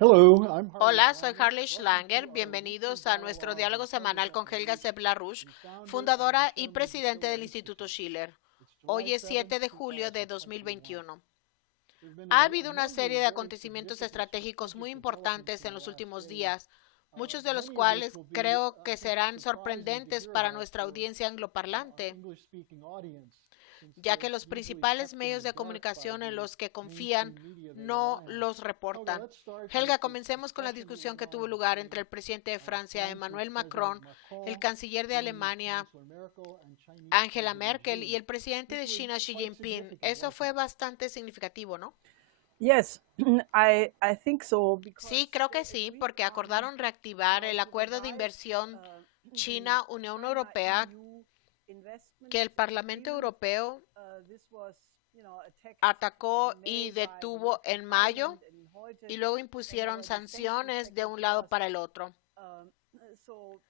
Hola, soy Harley Schlanger. Bienvenidos a nuestro diálogo semanal con Helga Sepp-LaRouche, fundadora y presidente del Instituto Schiller. Hoy es 7 de julio de 2021. Ha habido una serie de acontecimientos estratégicos muy importantes en los últimos días, muchos de los cuales creo que serán sorprendentes para nuestra audiencia angloparlante, ya que los principales medios de comunicación en los que confían no los reportan. Helga, comencemos con la discusión que tuvo lugar entre el presidente de Francia, Emmanuel Macron, el canciller de Alemania, Angela Merkel, y el presidente de China, Xi Jinping. Eso fue bastante significativo, ¿no? Yes, I think so Sí, because creo que sí, porque acordaron reactivar el acuerdo de inversión the China-Unión Europea China-EU investment que el Parlamento agreement, Europeo this was, attacked atacó in y May by the detuvo European en mayo Parliament and halted y luego whenever impusieron the sanction sanciones de package un lado was. para el otro. Um, so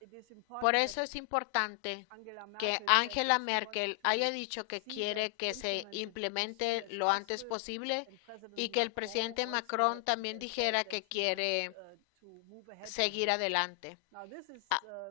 it is Por important that eso es importante Angela que Merkel said that Angela she wants Merkel haya to dicho que see that quiere que se implemented as soon implemente as lo antes possible, posible and President y que el Macron presidente also Macron también said dijera that que he wants quiere to move ahead with seguir this. adelante. Now, this is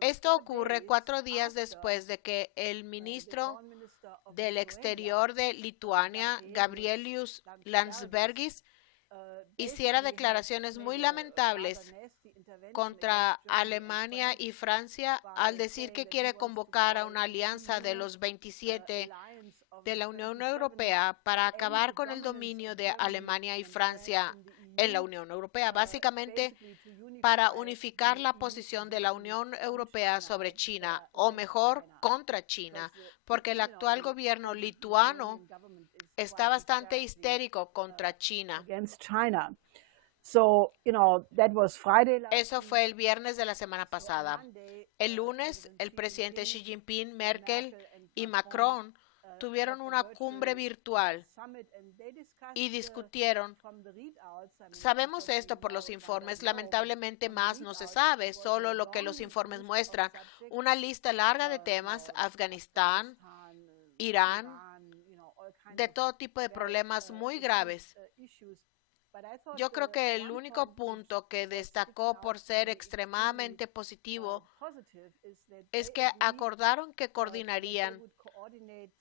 Esto 4 days ocurre 4 días after después de que el the ministro foreign minister of del Lithuania, Exterior de Lituania, Gabrielius Gabrielius Landsbergis, Landsbergis, hiciera basically had declaraciones made muy a rather lamentables nasty intervention against contra Germany and Alemania France y Francia al by decir saying que that he quiere wants to convocar a call una an alianza de EU los 27 alliance of de the la Unión 27 Europea para and the acabar con el dominance of dominio de Germany Alemania y and France Francia in the en la EU, Unión Europea, básicamente basically to para unify unificar the la EU posición de la position Unión on Europea China sobre China, or o against mejor, China, contra because China, porque el actual the gobierno Lithuanian lituano government is está quite bastante hysterically histérico contra China. against China. So, that was Friday last Eso week. fue el viernes de la semana So on pasada. Monday, El lunes, President el Xi presidente Xi Jinping, Jinping, Merkel Merkel, and y Macron Macron had tuvieron a una cumbre virtual virtual summit, and they y discussed discutieron. from the readouts. I mean, Sabemos esto unfortunately, por los one informes, doesn't know, but lamentablemente from the más no se readouts, it sabe, was a solo lo que los long informes list of muestran, subjects. una lista larga de temas, Afganistán, Afghanistan, Irán, Iran, all kinds de of todo tipo de very problemas muy acute graves. issues. But I thought Yo creo que el one único point which punto que was sticking destacó out por to me ser is extremely extremadamente positivo positive is that es they que agreed acordaron que that they coordinarían would coordinate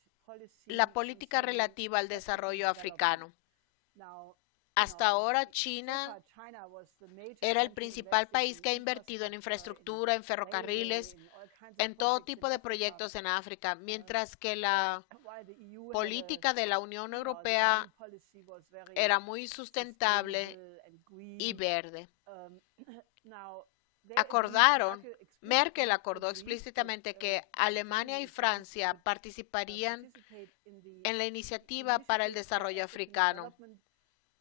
la policy política concerning relativa al sustainable desarrollo development. africano. Now, Hasta ahora, so China far China was the major era el country principal investing país in que ha invertido en infrastructure, in infraestructura, en railway, ferrocarriles, in all kinds of en todo projects in tipo de Africa, proyectos en África, uh, mientras que la while the EU had política de la Unión the EU Europea policy was very era muy sustentable sustainable and y green. verde. Um, now, they agreed, Acordaron, Merkel Merkel explicitly acordó agreed that explícitamente que Alemania Germany y is going Francia to participarían participate in the en la iniciativa para el initiative for desarrollo African africano. development.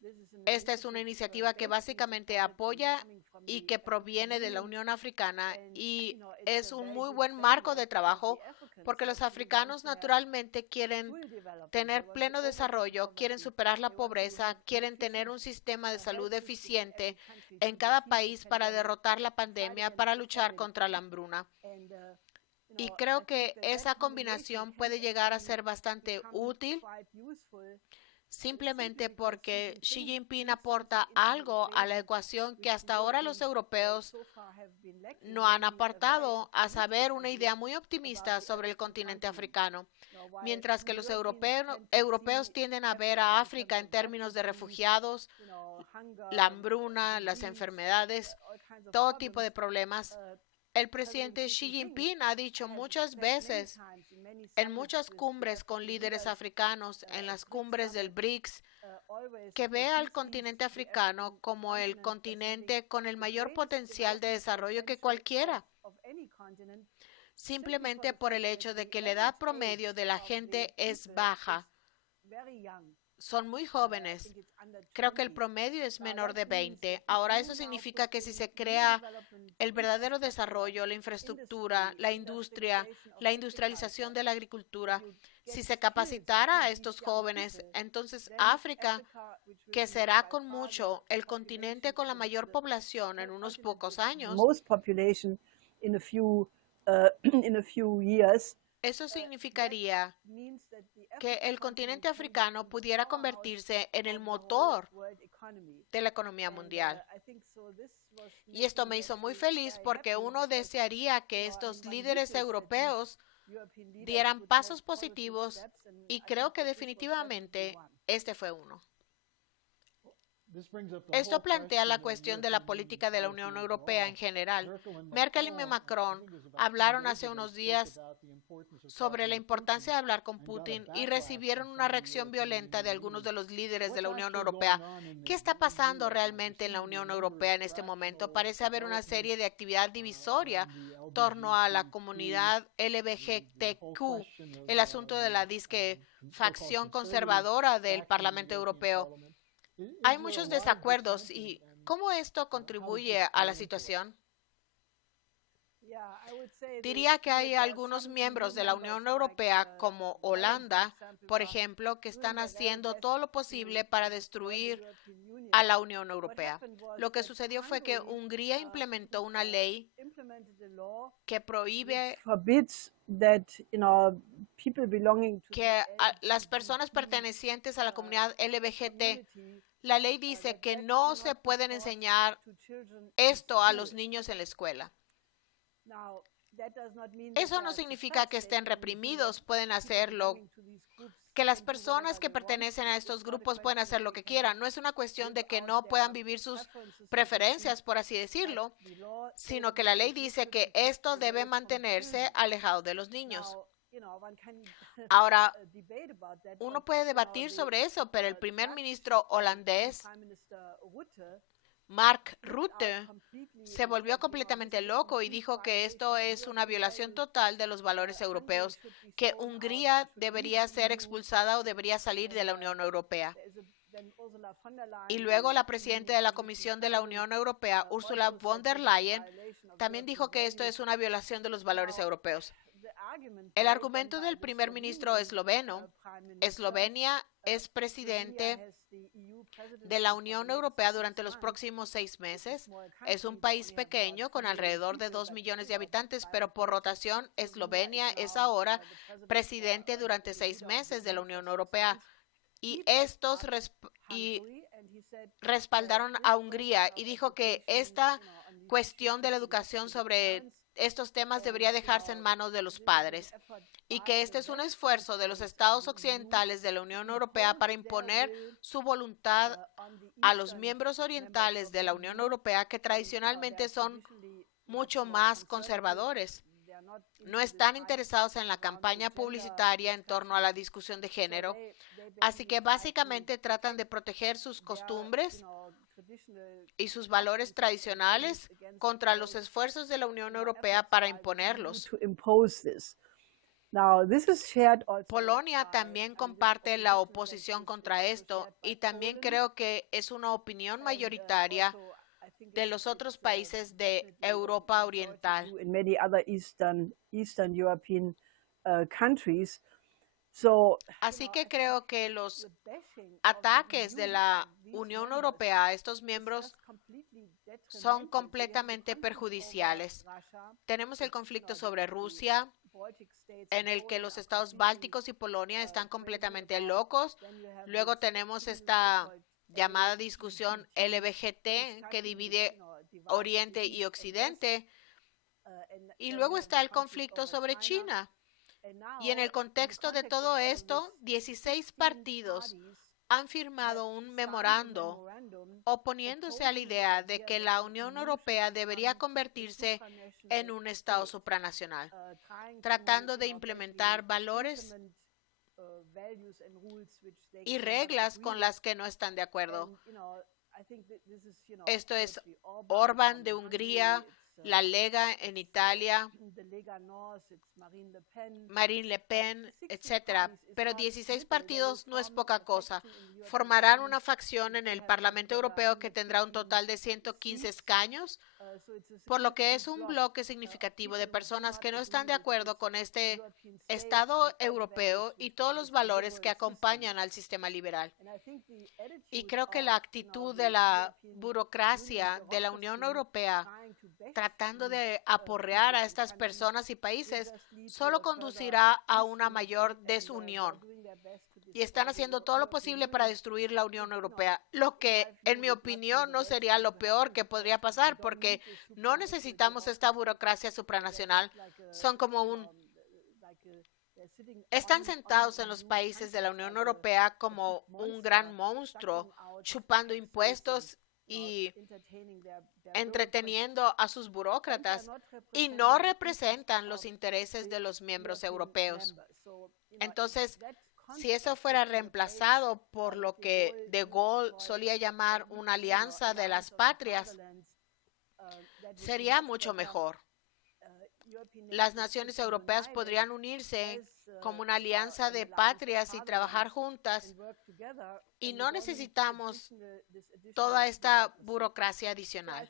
This is an Esta es una initiative iniciativa que basically básicamente supported and apoya coming from y the que African proviene de la Union, Unión Africana and y it's a es un very muy good buen marco de framework because trabajo the Africans porque los actually want africanos to have naturalmente quieren full development. They tener want to pleno overcome desarrollo, quieren poverty. superar They la want to have pobreza, an quieren tener efficient un sistema de salud health system in every eficiente country en to cada defeat the país para pandemic, derrotar la to fight pandemia, against para the luchar poverty. contra la hambruna. And Y I creo think que that esa combination combinación can puede llegar a actually ser bastante become útil quite useful simply simplemente because Xi porque Xi Jinping Jinping brings something aporta into the algo a la equation ecuación que which the hasta ahora los Europeans europeos so far have been lacking, no han namely a very apartado, a optimistic saber, una idea idea muy about optimista the sobre el African continente continent. africano, Now, while mientras the que los Europeans tend to europeos see tienden a ver Africa a in terms África en of términos de refugees, refugiados, la hunger and hambruna, las disease and enfermedades, all kinds of todo tipo problems, de problemas. uh, El President presidente Xi Xi Jinping Jinping ha dicho has muchas said many veces times in many en summits muchas with the cumbres con African líderes leaders, africanos, en las BRICS cumbres del summit, BRICS, always que that ve he al sees continente the africano African como el continent as having continente con el the mayor greatest potencial de development desarrollo que potential cualquiera, of any continent, simply for simplemente the por fact el that hecho de the que la edad average promedio age de la of the gente es people is baja, very young. son muy I jóvenes. think it's under Creo que el 20. promedio es Now menor that de means that 20. if Ahora you eso now significa put que si in se new crea development el verdadero infrastructure, desarrollo, la infraestructura, industry, la industria, industrialization of la industrialización agriculture, de la if agricultura, you get si se skills capacitara to a these estos young jóvenes, people, entonces then África, Africa, which will que be será by con far the mucho el continente population, con la mayor the población en unos continent pocos with the años, most population in a few in a few years, Eso significaría que el continente africano pudiera convertirse en el motor de la economía mundial. Y esto me hizo muy feliz porque uno desearía que estos líderes europeos dieran pasos positivos y creo que definitivamente este fue uno. Esto plantea la cuestión de la política de la Unión Europea en general. Merkel y Macron hablaron hace unos días sobre la importancia de hablar con Putin y recibieron una reacción violenta de algunos de los líderes de la Unión Europea. ¿Qué está pasando realmente en la Unión Europea en este momento? Parece haber una serie de actividad divisoria en torno a la comunidad LGBTQ, el asunto de la disque facción conservadora del Parlamento Europeo. Hay muchos desacuerdos y ¿cómo esto contribuye a la situación? Diría que hay algunos miembros de la Unión Europea, como Holanda, por ejemplo, que están haciendo todo lo posible para destruir a la Unión Europea. Lo que sucedió fue que Hungría implementó una ley que prohíbe que las personas pertenecientes a la comunidad LGBT, la ley dice que no se pueden enseñar esto a los niños en la escuela. Eso no significa que estén reprimidos, pueden hacerlo, que las personas que pertenecen a estos grupos pueden hacer lo que quieran. No es una cuestión de que no puedan vivir sus preferencias, por así decirlo, sino que la ley dice que esto debe mantenerse alejado de los niños. Ahora, uno puede debatir sobre eso, pero el primer ministro holandés, Mark Rutte, se volvió completamente loco y dijo que esto es una violación total de los valores europeos, que Hungría debería ser expulsada o debería salir de la Unión Europea. Y luego la presidenta de la Comisión de la Unión Europea, Ursula von der Leyen, también dijo que esto es una violación de los valores europeos. El argumento del primer ministro esloveno, Eslovenia es presidente de la Unión Europea durante los próximos 6 meses. Es un país pequeño con alrededor de 2 millones de habitantes, pero por rotación, Eslovenia es ahora presidente durante 6 meses de la Unión Europea. Y estos respaldaron a Hungría y dijo que esta cuestión de la educación sobre estos temas debería dejarse en manos de los padres y que este es un esfuerzo de los estados occidentales de la Unión Europea para imponer su voluntad a los miembros orientales de la Unión Europea que tradicionalmente son mucho más conservadores. No están interesados en la campaña publicitaria en torno a la discusión de género, así que básicamente tratan de proteger sus costumbres y sus valores tradicionales contra los esfuerzos de la Unión Europea para imponerlos. Polonia también comparte la oposición contra esto y también creo que es una opinión mayoritaria de los otros países de Europa Oriental. Así que creo que los ataques de la Unión Europea a estos miembros son completamente perjudiciales. Tenemos el conflicto sobre Rusia, en el que los estados bálticos y Polonia están completamente locos. Luego tenemos esta llamada discusión LGBT que divide Oriente y Occidente. Y luego está el conflicto sobre China. Y en el contexto de todo esto, 16 partidos han firmado un memorando oponiéndose a la idea de que la Unión Europea debería convertirse en un Estado supranacional, tratando de implementar valores y reglas con las que no están de acuerdo. Esto es Orbán de Hungría, la Lega en Italia, Marine Le Pen, etcétera. Pero 16 partidos no es poca cosa. Formarán una facción en el Parlamento Europeo que tendrá un total de 115 escaños, por lo que es un bloque significativo de personas que no están de acuerdo con este Estado europeo y todos los valores que acompañan al sistema liberal. Y creo que la actitud de la burocracia de la Unión Europea tratando de aporrear a estas personas y países solo conducirá a una mayor desunión. Y están haciendo todo lo posible para destruir la Unión Europea, lo que, en mi opinión, no sería lo peor que podría pasar, porque no necesitamos esta burocracia supranacional. Son como están sentados en los países de la Unión Europea como un gran monstruo, chupando impuestos y entreteniendo a sus burócratas, y no representan los intereses de los miembros europeos. Entonces, si eso fuera reemplazado por lo que De Gaulle solía llamar una alianza de las patrias, sería mucho mejor. Las naciones europeas podrían unirse como una alianza de patrias y trabajar juntas, y no necesitamos toda esta burocracia adicional.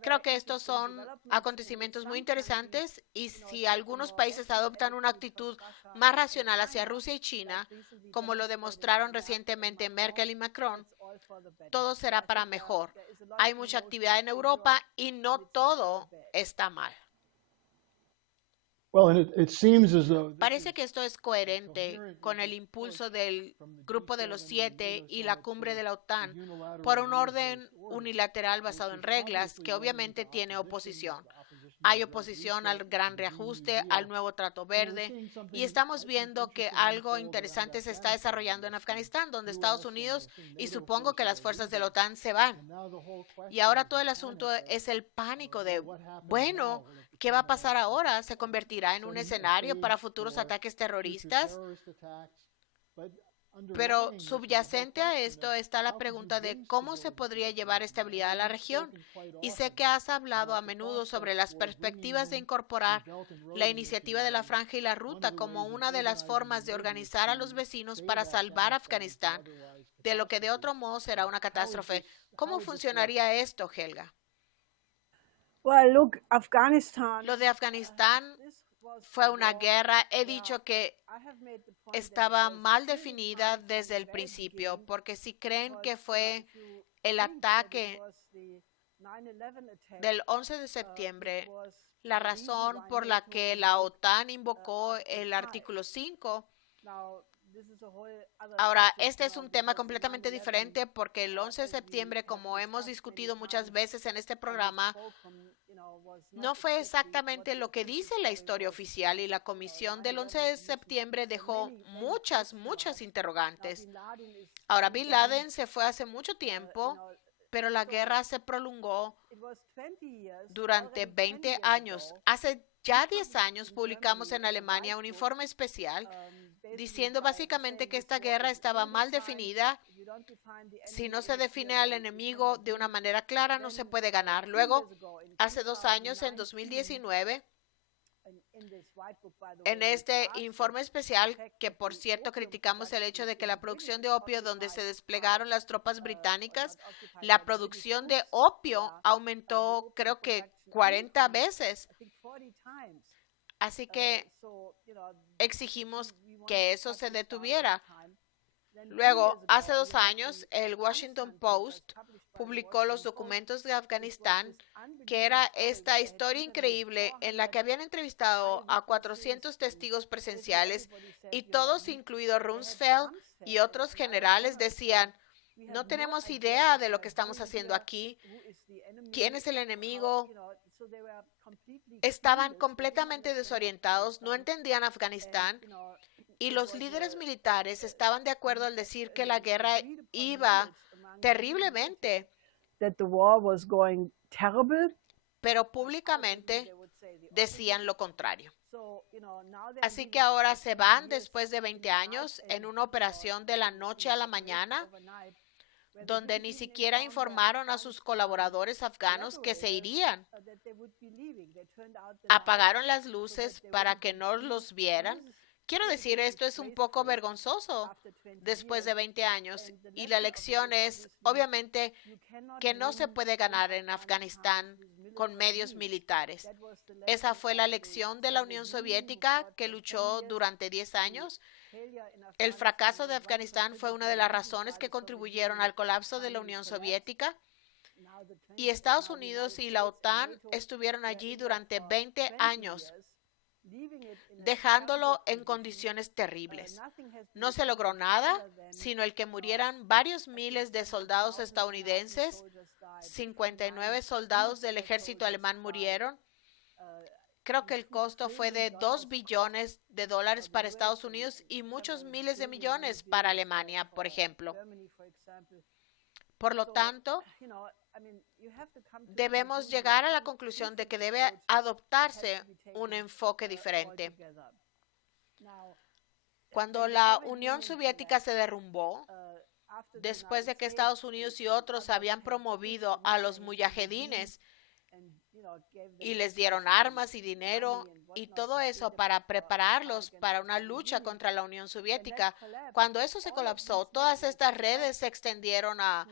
Creo que estos son acontecimientos muy interesantes, y si algunos países adoptan una actitud más racional hacia Rusia y China, como lo demostraron recientemente Merkel y Macron, todo será para mejor. Hay mucha actividad en Europa y no todo está mal. Parece que esto es coherente con el impulso del Grupo de los Siete y la cumbre de la OTAN por un orden unilateral basado en reglas que obviamente tiene oposición. Hay oposición al gran reajuste, al nuevo trato verde, y estamos viendo que algo interesante se está desarrollando en Afganistán, donde Estados Unidos y supongo que las fuerzas de la OTAN se van. Y ahora todo el asunto es el pánico de, bueno, ¿qué va a pasar ahora? ¿Se convertirá en un escenario para futuros ataques terroristas? Pero subyacente a esto está la pregunta de cómo se podría llevar estabilidad a la región. Y sé que has hablado a menudo sobre las perspectivas de incorporar la iniciativa de la Franja y la Ruta como una de las formas de organizar a los vecinos para salvar Afganistán de lo que de otro modo será una catástrofe. ¿Cómo funcionaría esto, Helga? Lo de Afganistán fue una guerra. He dicho que estaba mal definida desde el principio, porque si creen que fue el ataque del 11 de septiembre, la razón por la que la OTAN invocó el artículo 5. Ahora, este es un tema completamente diferente, porque el 11 de septiembre, como hemos discutido muchas veces en este programa, no fue exactamente lo que dice la historia oficial, y la comisión del 11 de septiembre dejó muchas interrogantes. Ahora, Bin Laden se fue hace mucho tiempo, pero la guerra se prolongó durante 20 años. Hace ya 10 años publicamos en Alemania un informe especial diciendo básicamente que esta guerra estaba mal definida. Si no se define al enemigo de una manera clara, no se puede ganar. Luego, hace 2 años, en 2019, en este informe especial, que por cierto criticamos el hecho de que la producción de opio, donde se desplegaron las tropas británicas, la producción de opio aumentó creo que 40 veces. Así que exigimos que eso se detuviera. Luego, hace 2 años, el Washington Post publicó los documentos de Afganistán, que era esta historia increíble en la que habían entrevistado a 400 testigos presenciales, y todos, incluido Rumsfeld y otros generales, decían: no tenemos idea de lo que estamos haciendo aquí. ¿Quién es el enemigo? Estaban completamente desorientados, no entendían Afganistán, y los líderes militares estaban de acuerdo al decir que la guerra iba terriblemente, pero públicamente decían lo contrario. Así que ahora se van después de 20 años en una operación de la noche a la mañana, donde ni siquiera informaron a sus colaboradores afganos que se irían. Apagaron las luces para que no los vieran. Quiero decir, esto es un poco vergonzoso después de 20 años, y la lección es, obviamente, que no se puede ganar en Afganistán con medios militares. Esa fue la lección de la Unión Soviética, que luchó durante 10 años. El fracaso de Afganistán fue una de las razones que contribuyeron al colapso de la Unión Soviética. y Estados Unidos y la OTAN estuvieron allí durante 20 años, dejándolo en condiciones terribles. No se logró nada, sino el que murieran varios miles de soldados estadounidenses. 59 soldados del ejército alemán murieron. Creo que el costo fue de $2 billones para Estados Unidos y muchos miles de millones para Alemania, por ejemplo. Por lo tanto, debemos llegar a la conclusión de que debe adoptarse un enfoque diferente. Cuando la Unión Soviética se derrumbó, después de que Estados Unidos y otros habían promovido a los mujahedines y les dieron armas y dinero y todo eso para prepararlos para una lucha contra la Unión Soviética, cuando eso se colapsó, todas estas redes se extendieron a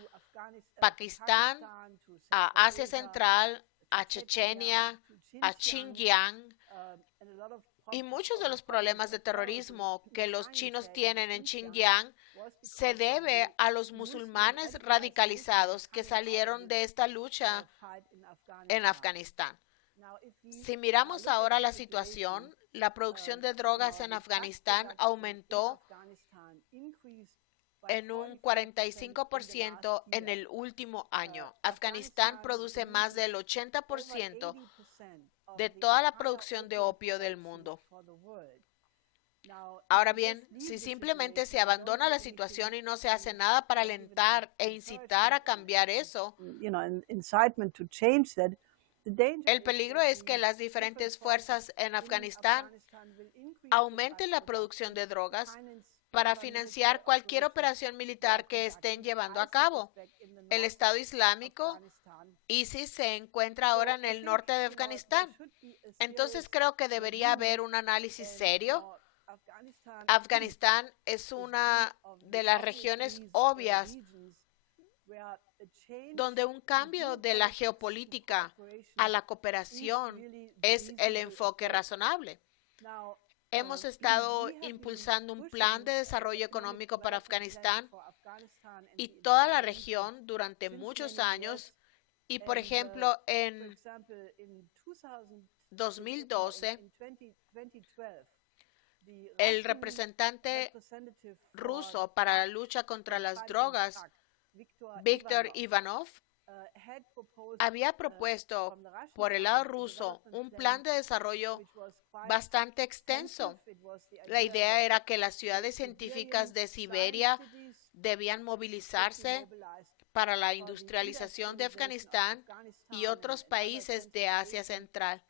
Pakistán, a Asia Central, a Chechenia, a Xinjiang, y muchos de los problemas de terrorismo que los chinos tienen en Xinjiang se debe a los musulmanes radicalizados que salieron de esta lucha en Afganistán. Si miramos ahora la situación, la producción de drogas en Afganistán aumentó en un 45% en el último año. Afganistán produce más del 80% de toda la producción de opio del mundo. Ahora bien, si simplemente se abandona la situación y no se hace nada para alentar e incitar a cambiar eso, el peligro es que las diferentes fuerzas en Afganistán aumenten la producción de drogas para financiar cualquier operación militar que estén llevando a cabo. El Estado Islámico, ISIS, se encuentra ahora en el norte de Afganistán. Entonces creo que debería haber un análisis serio. Afganistán es una de las regiones obvias donde un cambio de la geopolítica a la cooperación es el enfoque razonable. Hemos estado impulsando un plan de desarrollo económico para Afganistán y toda la región durante muchos años. Y, por ejemplo, en 2012, el representante ruso para la lucha contra las drogas, Viktor Ivanov, había propuesto por el lado ruso un plan de desarrollo bastante extenso. La idea era que las ciudades científicas de Siberia debían movilizarse para la industrialización de Afganistán y otros países de Asia Central.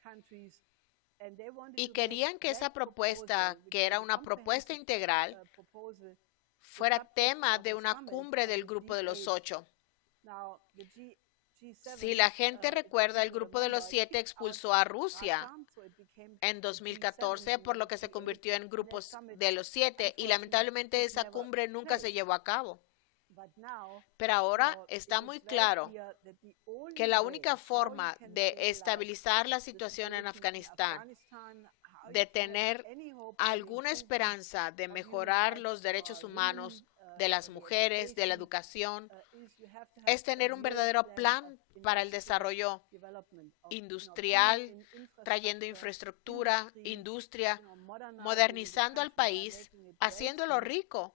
Y querían que esa propuesta, que era una propuesta integral, fuera tema de una cumbre del Grupo de los 8. Si la gente recuerda, el Grupo de los 7 expulsó a Rusia en 2014, por lo que se convirtió en Grupos de los 7, y lamentablemente esa cumbre nunca se llevó a cabo. Pero ahora está muy claro que la única forma de estabilizar la situación en Afganistán, de tener alguna esperanza de mejorar los derechos humanos de las mujeres, de la educación, es tener un verdadero plan para el desarrollo industrial, trayendo infraestructura, industria, modernizando al país, haciéndolo rico.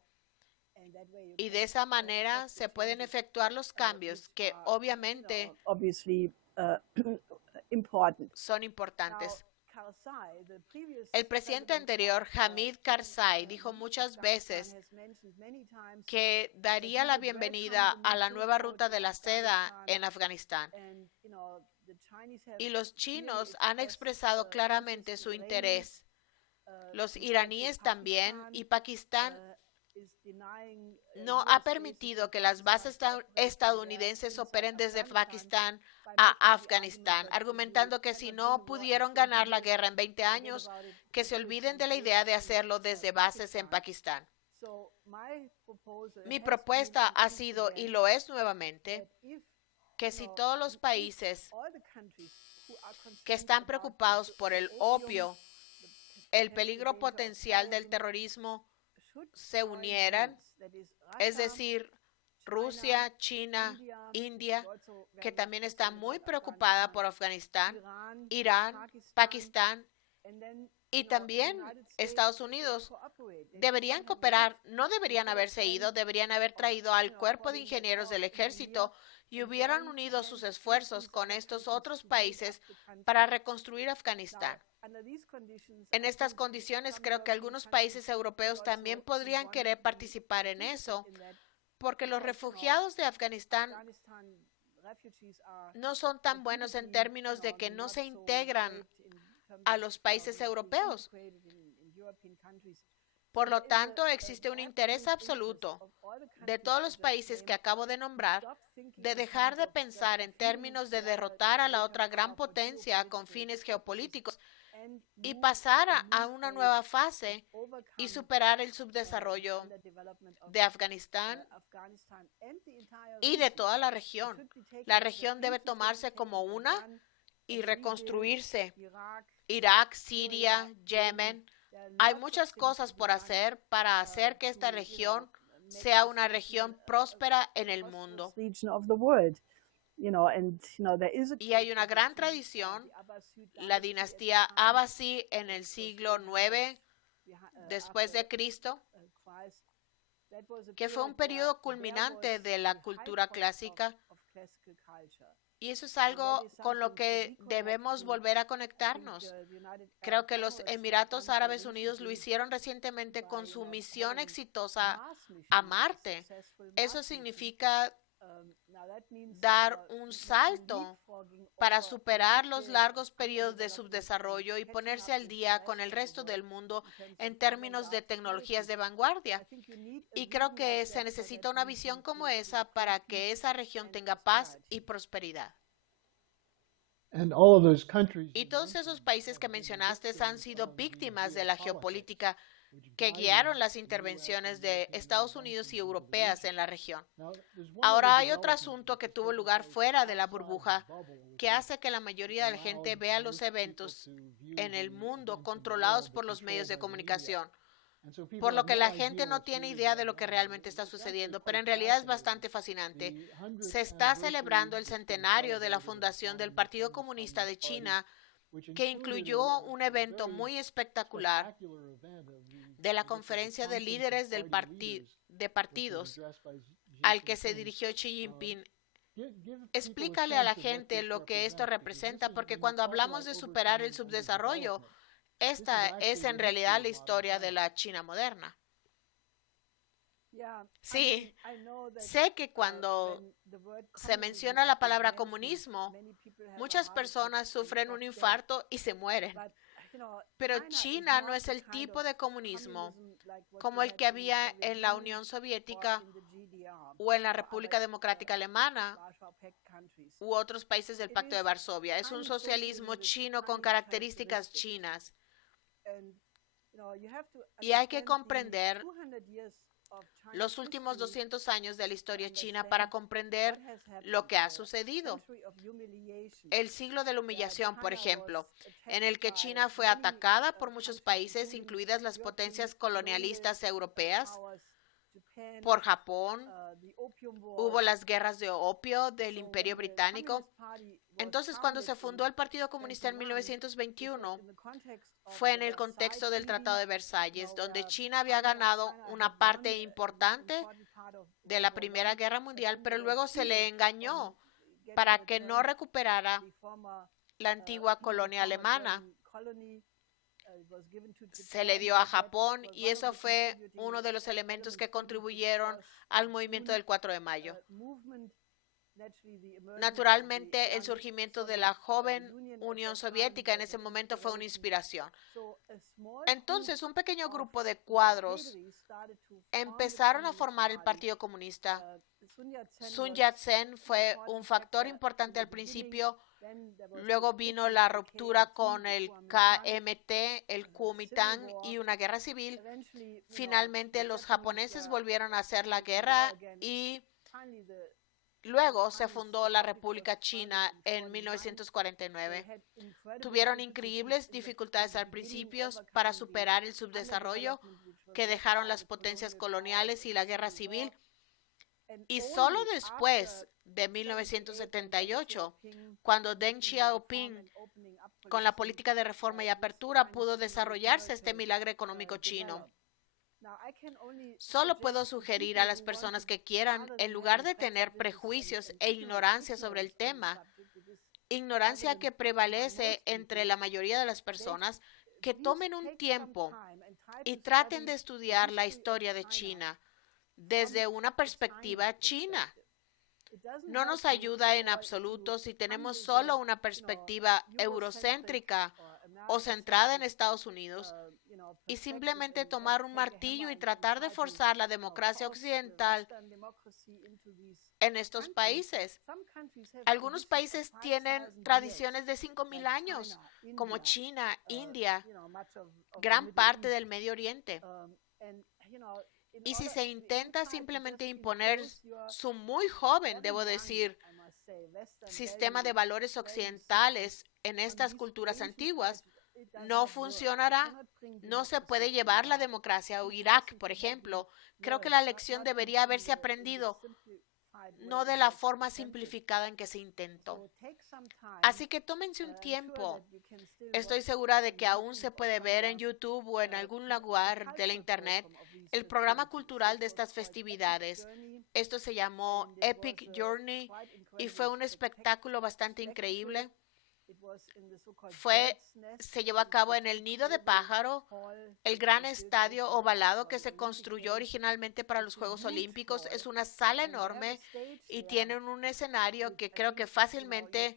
Y de esa manera se pueden efectuar los cambios que obviamente son importantes. El presidente anterior, Hamid Karzai, dijo muchas veces que daría la bienvenida a la nueva ruta de la seda en Afganistán. Y los chinos han expresado claramente su interés. Los iraníes también, y Pakistán no ha permitido que las bases estadounidenses operen desde Pakistán a Afganistán, argumentando que si no pudieron ganar la guerra en 20 años, que se olviden de la idea de hacerlo desde bases en Pakistán. Mi propuesta ha sido, y lo es nuevamente, que si todos los países que están preocupados por el opio, el peligro potencial del terrorismo, se unieran, es decir, Rusia, China, India, que también está muy preocupada por Afganistán, Irán, Pakistán y también Estados Unidos deberían cooperar, no deberían haberse ido, deberían haber traído al cuerpo de ingenieros del ejército y hubieran unido sus esfuerzos con estos otros países para reconstruir Afganistán. En estas condiciones, creo que algunos países europeos también podrían querer participar en eso, porque los refugiados de Afganistán no son tan buenos en términos de que no se integran a los países europeos. Por lo tanto, existe un interés absoluto de todos los países que acabo de nombrar de dejar de pensar en términos de derrotar a la otra gran potencia con fines geopolíticos y pasar a una nueva fase y superar el subdesarrollo de Afganistán y de toda la región. La región debe tomarse como una y reconstruirse. Irak, Siria, Yemen. Hay muchas cosas por hacer para hacer que esta región sea una región próspera en el mundo. Y hay una gran tradición, la dinastía Abbasí en el siglo IX después de Cristo, que fue un periodo culminante de la cultura clásica. Y eso es algo con lo que debemos volver a conectarnos. Creo que los Emiratos Árabes Unidos lo hicieron recientemente con su misión exitosa a Marte. Eso significa dar un salto para superar los largos periodos de subdesarrollo y ponerse al día con el resto del mundo en términos de tecnologías de vanguardia. Y creo que se necesita una visión como esa para que esa región tenga paz y prosperidad. Y todos esos países que mencionaste han sido víctimas de la geopolítica que guiaron las intervenciones de Estados Unidos y europeas en la región. Ahora hay otro asunto que tuvo lugar fuera de la burbuja que hace que la mayoría de la gente vea los eventos en el mundo controlados por los medios de comunicación, por lo que la gente no tiene idea de lo que realmente está sucediendo, pero en realidad es bastante fascinante. Se está celebrando el centenario de la fundación del Partido Comunista de China, que incluyó un evento muy espectacular de la conferencia de líderes de partidos al que se dirigió Xi Jinping. Explícale a la gente lo que esto representa, porque cuando hablamos de superar el subdesarrollo, esta es en realidad la historia de la China moderna. Sí, sé que cuando se menciona la palabra comunismo, muchas personas sufren un infarto y se mueren. Pero China no es el tipo de comunismo como el que había en la Unión Soviética o en la República Democrática Alemana u otros países del Pacto de Varsovia. Es un socialismo chino con características chinas. Y hay que comprender los últimos 200 años de la historia china para comprender lo que ha sucedido. El siglo de la humillación, por ejemplo, en el que China fue atacada por muchos países, incluidas las potencias colonialistas europeas, por Japón, hubo las guerras de opio del Imperio Británico. Entonces, cuando se fundó el Partido Comunista en 1921, fue en el contexto del Tratado de Versalles, donde China había ganado una parte importante de la Primera Guerra Mundial, pero luego se le engañó para que no recuperara la antigua colonia alemana. Se le dio a Japón y eso fue uno de los elementos que contribuyeron al movimiento del 4 de mayo. Naturalmente, el surgimiento de la joven Unión Soviética en ese momento fue una inspiración. Entonces, un pequeño grupo de cuadros empezaron a formar el Partido Comunista. Sun Yat-sen fue un factor importante al principio. Luego vino la ruptura con el KMT, el Kuomintang y una guerra civil. Finalmente, los japoneses volvieron a hacer la guerra y luego se fundó la República China en 1949. Tuvieron increíbles dificultades al principio para superar el subdesarrollo que dejaron las potencias coloniales y la guerra civil. Y solo después de 1978, cuando Deng Xiaoping, con la política de reforma y apertura, pudo desarrollarse este milagro económico chino. Solo puedo sugerir a las personas que quieran, en lugar de tener prejuicios e ignorancia sobre el tema, ignorancia que prevalece entre la mayoría de las personas, que tomen un tiempo y traten de estudiar la historia de China desde una perspectiva china. No nos ayuda en absoluto si tenemos solo una perspectiva eurocéntrica o centrada en Estados Unidos y simplemente tomar un martillo y tratar de forzar la democracia occidental en estos países. Algunos países tienen tradiciones de 5,000 años, como China, India, gran parte del Medio Oriente. Y si se intenta simplemente imponer su muy joven, debo decir, sistema de valores occidentales en estas culturas antiguas, no funcionará. No se puede llevar la democracia a Irak, por ejemplo. Creo que la lección debería haberse aprendido no de la forma simplificada en que se intentó. Así que tómense un tiempo. Estoy segura de que aún se puede ver en YouTube o en algún lugar de la Internet el programa cultural de estas festividades. Esto se llamó Epic Journey y fue un espectáculo bastante increíble. Se llevó a cabo en el Nido de Pájaro, el gran estadio ovalado que se construyó originalmente para los Juegos Olímpicos. Es una sala enorme y tiene un escenario que creo que fácilmente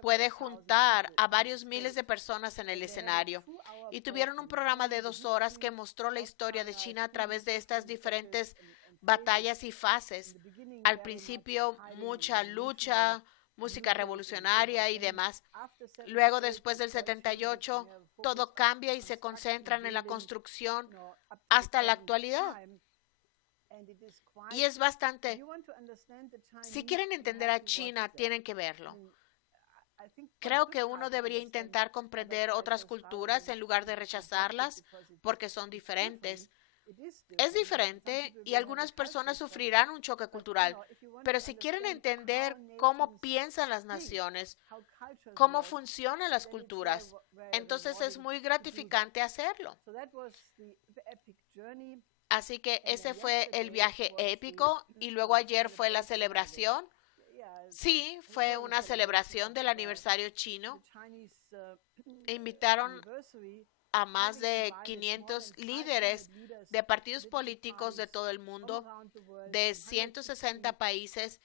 puede juntar a varios miles de personas en el escenario. Y tuvieron un programa de 2 horas que mostró la historia de China a través de estas diferentes batallas y fases. Al principio, mucha lucha, música revolucionaria y demás. Luego, después del 78, todo cambia y se concentran en la construcción hasta la actualidad. Y es bastante. Si quieren entender a China, tienen que verlo. Creo que uno debería intentar comprender otras culturas en lugar de rechazarlas porque son diferentes. Es diferente y algunas personas sufrirán un choque cultural, pero si quieren entender cómo piensan las naciones, cómo funcionan las culturas, entonces es muy gratificante hacerlo. Así que ese fue el viaje épico y luego ayer fue la celebración. Sí, fue una celebración del aniversario chino. Invitaron a más de 500 líderes de partidos políticos de todo el mundo, de 160 países,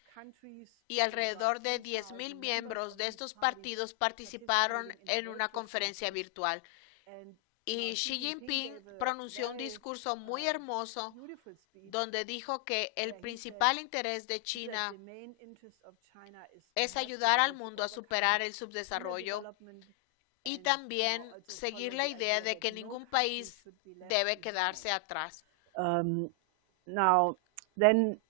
y alrededor de 10,000 miembros de estos partidos participaron en una conferencia virtual. Y Xi Jinping pronunció un discurso muy hermoso donde dijo que el principal interés de China es ayudar al mundo a superar el subdesarrollo y también seguir la idea de que ningún país debe quedarse atrás.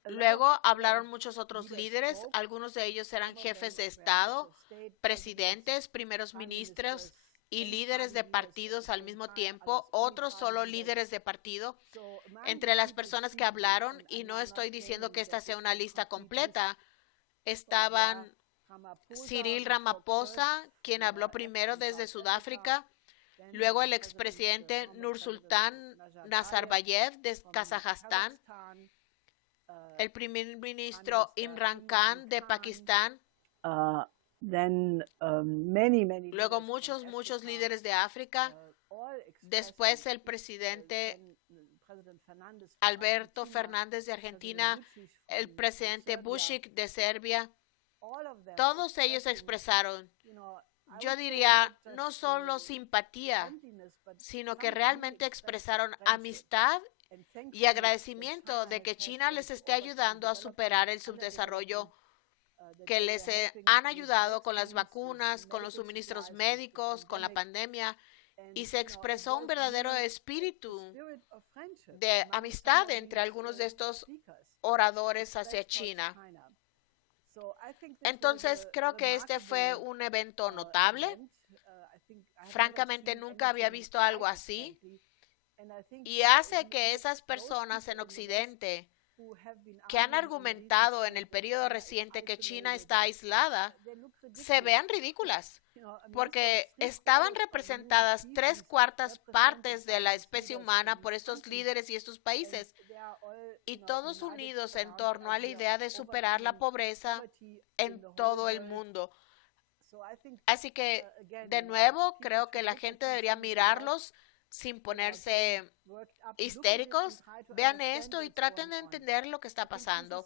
Luego hablaron muchos otros líderes, algunos de ellos eran jefes de Estado, presidentes, primeros ministros y líderes de partidos al mismo tiempo, otros solo líderes de partido. Entre las personas que hablaron, y no estoy diciendo que esta sea una lista completa, estaban Cyril Ramaphosa, quien habló primero desde Sudáfrica, luego el expresidente Nursultán Nazarbayev de Kazajstán, el primer ministro Imran Khan de Pakistán, luego muchos líderes de África, después el presidente Alberto Fernández de Argentina, el presidente Vučić de Serbia. Todos ellos expresaron, yo diría, no solo simpatía, sino que realmente expresaron amistad y agradecimiento de que China les esté ayudando a superar el subdesarrollo, que les han ayudado con las vacunas, con los suministros médicos, con la pandemia, y se expresó un verdadero espíritu de amistad entre algunos de estos oradores hacia China. Entonces, creo que este fue un evento notable. Francamente, nunca había visto algo así. Y hace que esas personas en Occidente que han argumentado en el periodo reciente que China está aislada se vean ridículas, porque estaban representadas 3/4 de la especie humana por estos líderes y estos países, y todos unidos en torno a la idea de superar la pobreza en todo el mundo. Así que, de nuevo, creo que la gente debería mirarlos sin ponerse histéricos. Vean esto y traten de entender lo que está pasando.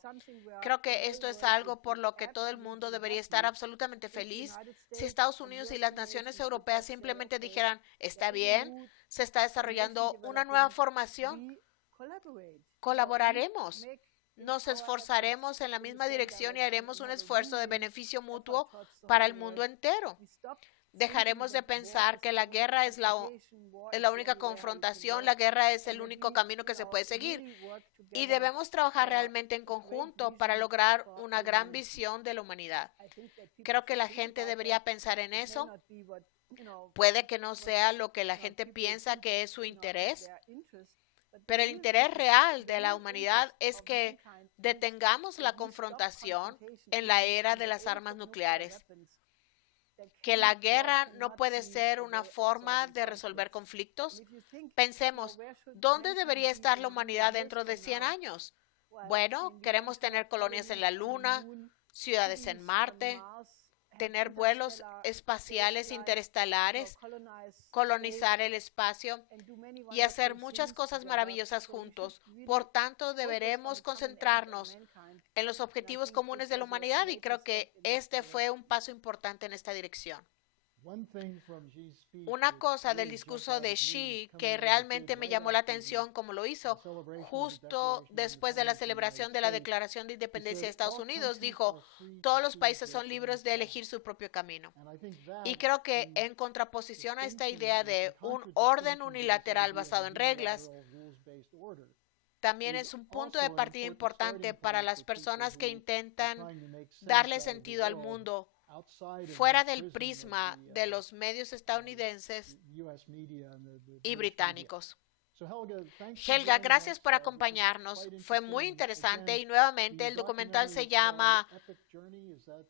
Creo que esto es algo por lo que todo el mundo debería estar absolutamente feliz. Si Estados Unidos y las naciones europeas simplemente dijeran, está bien, se está desarrollando una nueva formación, colaboraremos. Nos esforzaremos en la misma dirección y haremos un esfuerzo de beneficio mutuo para el mundo entero. Dejaremos de pensar que la guerra es la única confrontación, la guerra es el único camino que se puede seguir. Y debemos trabajar realmente en conjunto para lograr una gran visión de la humanidad. Creo que la gente debería pensar en eso. Puede que no sea lo que la gente piensa que es su interés, pero el interés real de la humanidad es que detengamos la confrontación en la era de las armas nucleares. Que la guerra no puede ser una forma de resolver conflictos. Pensemos, ¿dónde debería estar la humanidad dentro de 100 años? Bueno, queremos tener colonias en la Luna, ciudades en Marte, tener vuelos espaciales interestelares, colonizar el espacio y hacer muchas cosas maravillosas juntos. Por tanto, deberemos concentrarnos en los objetivos comunes de la humanidad y creo que este fue un paso importante en esta dirección. Una cosa del discurso de Xi que realmente me llamó la atención como lo hizo justo después de la celebración de la Declaración de Independencia de Estados Unidos, dijo, todos los países son libres de elegir su propio camino. Y creo que en contraposición a esta idea de un orden unilateral basado en reglas, también es un punto de partida importante para las personas que intentan darle sentido al mundo fuera del prisma de los medios estadounidenses y británicos. Helga, gracias por acompañarnos. Fue muy interesante y nuevamente el documental se llama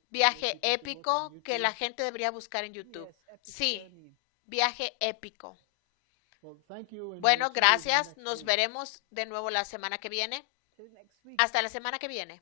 Viaje Épico, que la gente debería buscar en YouTube. Sí, Viaje Épico. Bueno, gracias. Nos veremos de nuevo la semana que viene. Hasta la semana que viene.